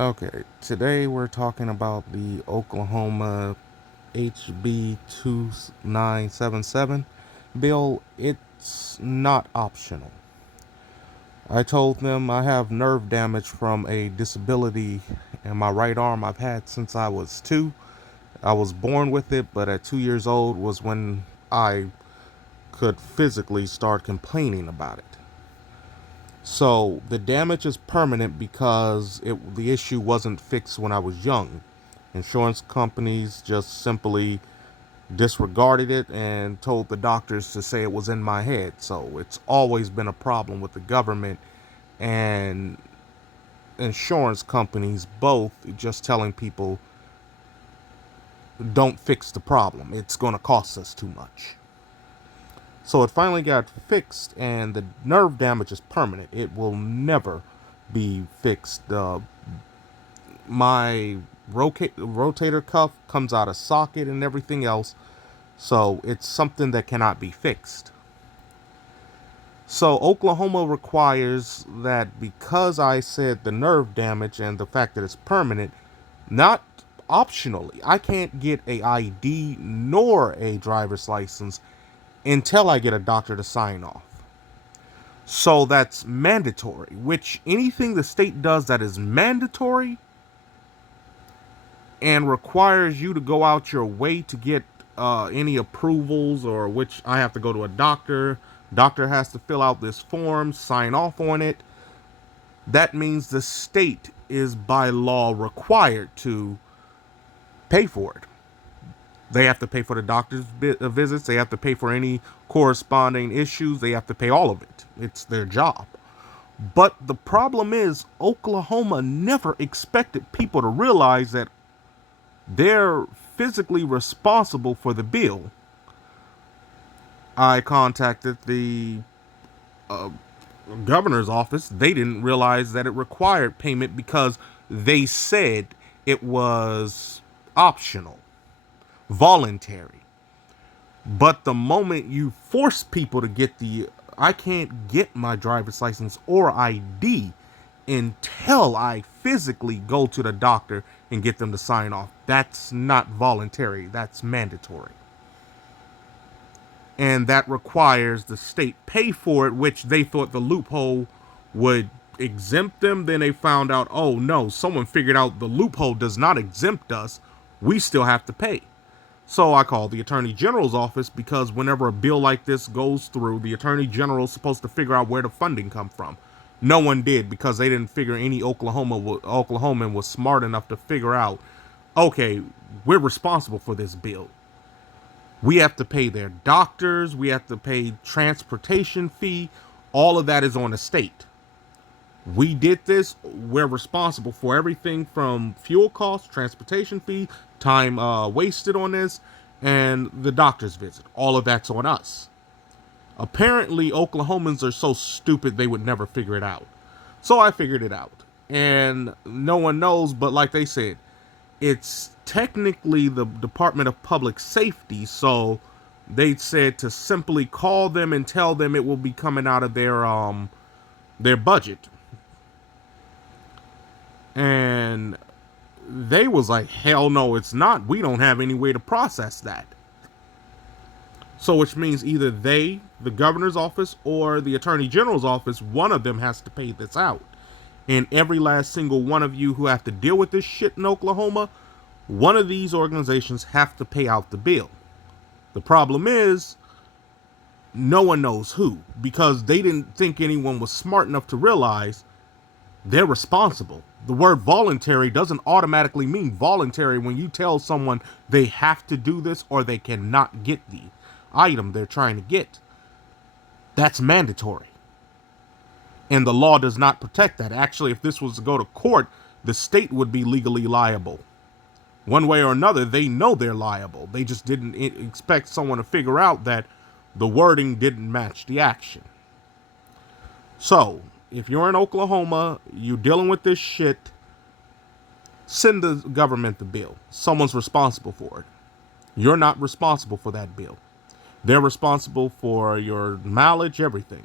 Okay, today we're talking about the Oklahoma HB 2977 bill. It's not optional. I told them I have nerve damage from a disability in my right arm I've had since I was 2. I was born with it, but at 2 years old was when I could physically start complaining about it. So the damage is permanent because the issue wasn't fixed when I was young. Insurance companies just simply disregarded it and told the doctors to say it was in my head. So it's always been a problem with the government and insurance companies both just telling people don't fix the problem. It's going to cost us too much. So it finally got fixed, and the nerve damage is permanent. It will never be fixed. My rotator cuff comes out of socket and everything else. So it's something that cannot be fixed. So Oklahoma requires that because I said the nerve damage and the fact that it's permanent, not optionally, I can't get a ID nor a driver's license until I get a doctor to sign off. So that's mandatory, which anything the state does that is mandatory and requires you to go out your way to get any approvals, or which I have to go to a doctor has to fill out this form, sign off on it. That means the state is by law required to pay for it. They have to pay for the doctor's visits. They have to pay for any corresponding issues. They have to pay all of it. It's their job. But the problem is, Oklahoma never expected people to realize that they're physically responsible for the bill. I contacted the uh, governor's office. They didn't realize that it required payment because they said it was optional, voluntary. But the moment you force people to get I can't get my driver's license or ID until I physically go to the doctor and get them to sign off. That's not voluntary, that's mandatory. And that requires the state pay for it, which they thought the loophole would exempt them. Then they found out, oh no, someone figured out the loophole does not exempt us. We still have to pay. So I called the Attorney General's office because whenever a bill like this goes through, the Attorney General is supposed to figure out where the funding come from. No one did because they didn't figure any Oklahoman was smart enough to figure out, okay, we're responsible for this bill. We have to pay their doctors. We have to pay transportation fee. All of that is on the state. We did this. We're responsible for everything from fuel costs, transportation fee, time wasted on this, and the doctor's visit. All of that's on us. Apparently, Oklahomans are so stupid they would never figure it out. So I figured it out. And no one knows, but like they said, it's technically the Department of Public Safety, so they said to simply call them and tell them it will be coming out of their budget. And they was like, hell no, it's not. We don't have any way to process that. So which means either they, the governor's office, or the attorney general's office, one of them has to pay this out. And every last single one of you who have to deal with this shit in Oklahoma, one of these organizations have to pay out the bill. The problem is, no one knows who, because they didn't think anyone was smart enough to realize they're responsible. The word voluntary doesn't automatically mean voluntary when you tell someone they have to do this or they cannot get the item they're trying to get. That's mandatory. And the law does not protect that. Actually, if this was to go to court, the state would be legally liable. One way or another, they know they're liable. They just didn't expect someone to figure out that the wording didn't match the action. So, if you're in Oklahoma, you're dealing with this shit, send the government the bill. Someone's responsible for it. You're not responsible for that bill. They're responsible for your mileage, everything.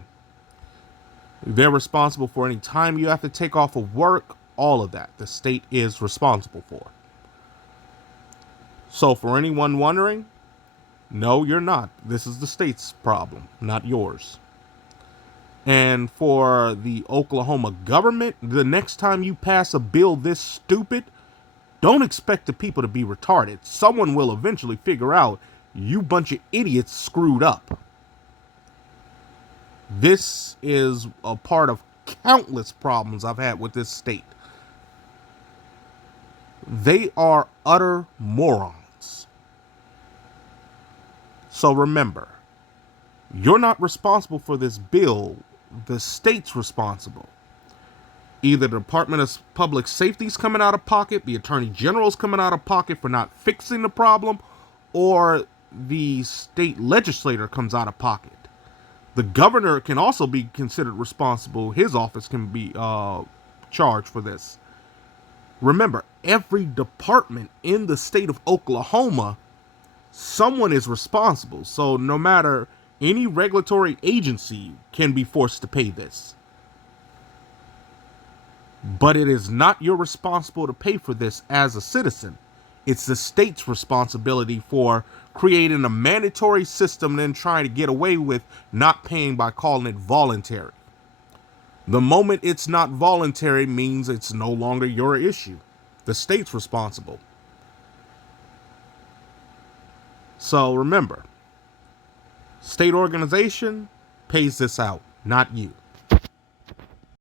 They're responsible for any time you have to take off of work, all of that, the state is responsible for. So for anyone wondering, no, you're not. This is the state's problem, not yours. And for the Oklahoma government, the next time you pass a bill this stupid, don't expect the people to be retarded. Someone will eventually figure out you bunch of idiots screwed up. This is a part of countless problems I've had with this state. They are utter morons. So remember, you're not responsible for this bill. The state's responsible. Either the Department of Public Safety's coming out of pocket, the Attorney General's coming out of pocket for not fixing the problem, or the state legislator comes out of pocket. The governor can also be considered responsible. His office can be charged for this. Remember, every department in the state of Oklahoma, someone is responsible. So no matter, any regulatory agency can be forced to pay this. But it is not your responsibility to pay for this as a citizen. It's the state's responsibility for creating a mandatory system and then trying to get away with not paying by calling it voluntary. The moment it's not voluntary means it's no longer your issue. The state's responsible. So remember, state organization pays this out, not you.